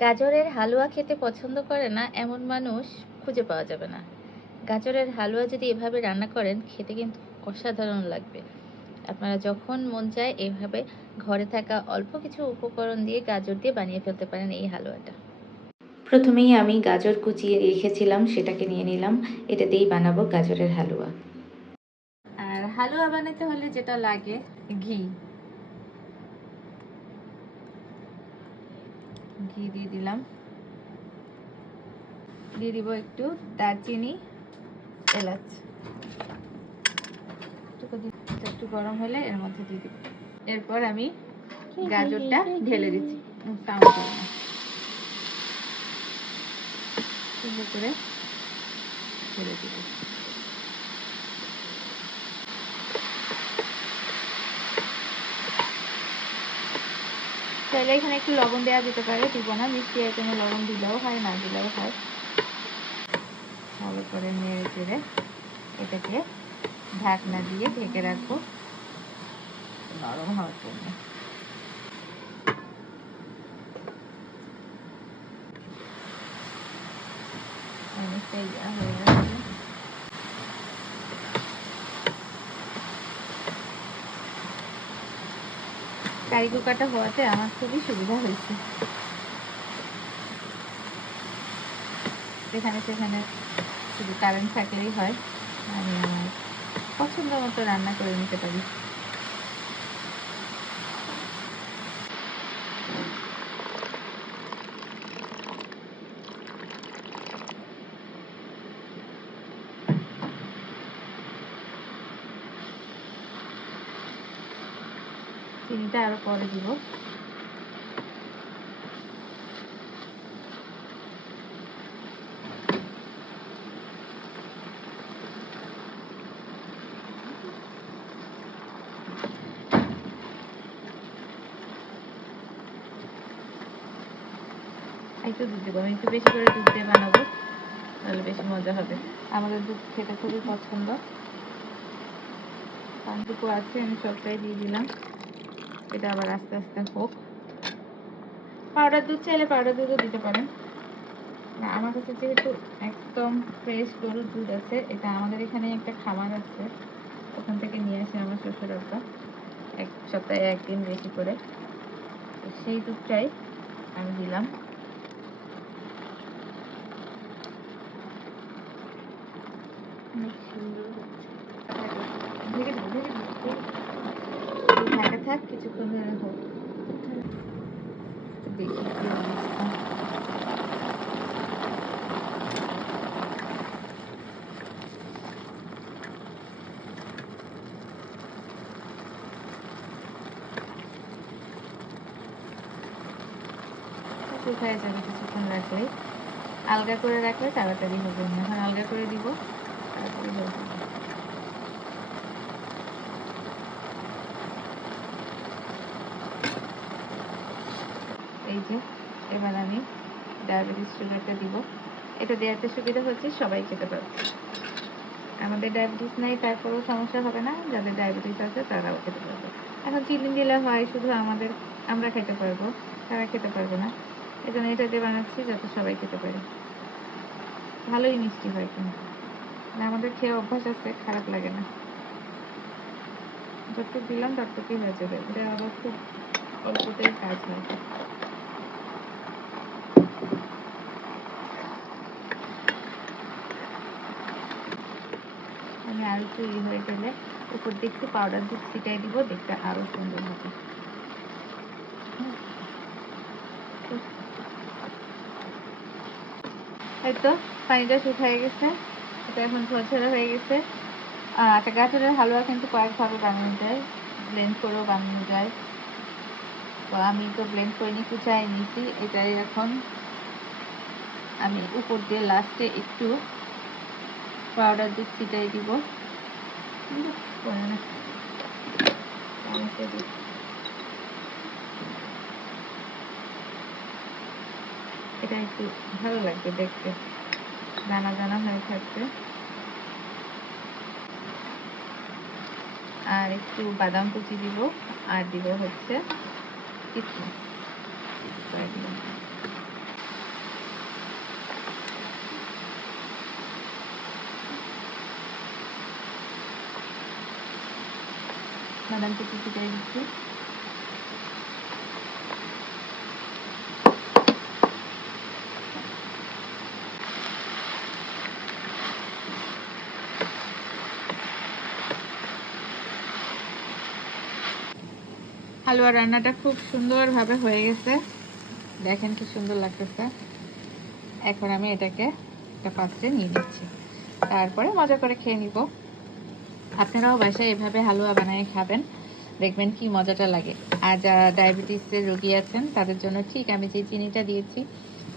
গাজরের হালুয়া খেতে পছন্দ করে না এমন মানুষ খুঁজে পাওয়া যাবে না। গাজরের হালুয়া যদি এভাবে রান্না করেন, খেতে কিন্তু অসাধারণ লাগবে। আপনারা যখন মন চায় এভাবে ঘরে থাকা অল্প কিছু উপকরণ দিয়ে গাজর দিয়ে বানিয়ে ফেলতে পারেন এই হালুয়াটা। প্রথমেই আমি গাজর কুচিয়ে রেখেছিলাম, সেটাকে নিয়ে নিলাম। এটা দিয়েই বানাবো গাজরের হালুয়া। আর হালুয়া বানাতে হলে যেটা লাগে, ঘি। ঘি দিয়ে দিলাম। দিয়ে দিব একটু দারচিনি এলাচ। একটু গরম হলে এর মধ্যে দিয়ে দিব। এরপর আমি গাজরটা ঢেলে দিচ্ছি। সাউন্ড সুন্দর করে ঢেলে দিব। চাইলে এখানে একটু লবণ দেওয়া যেতে পারে, দিব না, মিষ্টি আইটেমে লবণ দিলেও হয়, না দিলেও হয়। ভালো করে নেড়ে চেড়ে এটাকে ঢাকনা দিয়ে ঢেকে রাখব। নরম হওয়ার জন্য অনেকটাই হয়ে গেছে কারি কুকারটা হওয়াতে আমার খুবই সুবিধা হয়েছে। সেখানে সেখানে শুধু কারেন্ট থাকলেই হয়। আমি আমার পছন্দ মতো রান্না করে নিতে পারি। চিনিটা আরও পরে দিব। একটু দুধ দেবো, আমি একটু বেশি করে দুধ দিয়ে বানাবো, তাহলে বেশি মজা হবে। আমাদের দুধ খেতে খুবই পছন্দ। পানটুকু আছে, আমি সবটাই দিয়ে দিলাম। এটা আবার আস্তে আস্তে হোক। পাউডার দুধ চাইলে পাউডার দুধও দিতে পারেন। না, আমার কাছে যেহেতু একদম ফ্রেশ গরুর দুধ আছে, এটা আমাদের এখানে একটা খামার আছে। ওখান থেকে নিয়ে আসে আমার শ্বশুর আব্বা, এক সপ্তাহে একদিন বেশি করে। সেই দুধটাই আমি দিলাম অনেক সুন্দর হচ্ছে ঢেকে দেবো ঢেকে দেবো এই ঢাকা থাক কিছুক্ষণ হোক দেখি। শুকায় যাবে কিছুক্ষণ রাখলে আলগা করে রাখলে তাড়াতাড়ি হবে। এখন আলগা করে দিব। তাড়াতাড়ি হয়ে যাবে। এই যে, এবার আমি ডায়াবেটিস সুগারটা দিব। এটা দেওয়াতে সুবিধা হচ্ছে সবাই খেতে পারবে। আমাদের ডায়াবেটিস নাই, তারপরেও সমস্যা হবে না। যাদের ডায়াবেটিস আছে, তারাও খেতে পারবে। এখন চিনি দিলে হয় শুধু আমাদের, আমরা খেতে পারব, তারা খেতে পারবে না। এই জন্য এটা দিয়ে বানাচ্ছি যাতে সবাই খেতে পারে। ভালোই মিষ্টি হয় কিন্তু। মানে আমাদের খেয়ে অভ্যাস আছে, খারাপ লাগে না। যতটুকু দিলাম ততটুকুই হয়ে যাবে। এটা আবার খুব অল্পতেই কাজ হয়। আমি আর একটু ই হয়ে গেলে উপর দিয়ে একটু পাউডার দুধ ছিটাই দিব, দেখতে আরও সুন্দর হবে। হুম। তো, পানিটা শুকিয়ে গেছে। এটা এখন ঝরঝরে হয়ে গেছে। আচ্ছা গাজরের হালুয়া কিন্তু কয়েকভাবে বানানো যায় ব্লেন্ড করেও বানানো যায়। তো আমি তো ব্লেন্ড করে নিয়ে কুচাই নিয়েছি, এটাই এখন আমি উপর দিয়ে লাস্টে একটু পাউডার দুধ ছিটাই দিব। এটা একটু ভালো লাগবে দেখতে। দানা দানা হয়ে থাকবে আর একটু বাদাম কুচি দিব, আর দিব হচ্ছে কিশমিশ ম্যাডামকে পিপিটাই দিচ্ছি। হালুয়া রান্নাটা খুব সুন্দরভাবে হয়ে গেছে। দেখেন কি সুন্দর লাগতেছে। এখন আমি এটাকে একটা পাত্রে নিয়ে নিচ্ছি। তারপরে মজা করে খেয়ে নিব। আপনারাও বাসায় এভাবে হালুয়া বানিয়ে খাবেন। দেখবেন কি মজাটা লাগে। আর যারা ডায়াবেটিসের রোগী আছেন, তাদের জন্য ঠিক আমি যে চিনিটা দিয়েছি,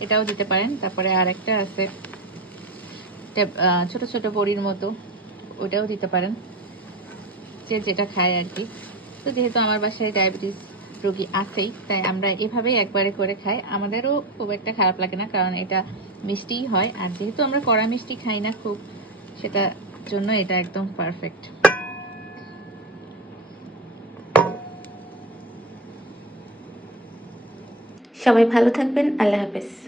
এটাও দিতে পারেন। তারপরে আর একটা আছে ছোট ছোট বড়ির মতো, ওটাও দিতে পারেন। যে যেটা খায় আর কি। তো যেহেতু আমার বাসায় ডায়াবেটিস রোগী আছেই, তাই আমরা এভাবেই একবারে করে খাই। আমাদেরও খুব একটা খারাপ লাগে না, কারণ এটা মিষ্টিই হয়। আর যেহেতু আমরা কড়া মিষ্টি খাই না খুব সেটার জন্য এটা একদম পারফেক্ট সবাই ভালো থাকবেন আল্লাহ হাফেজ।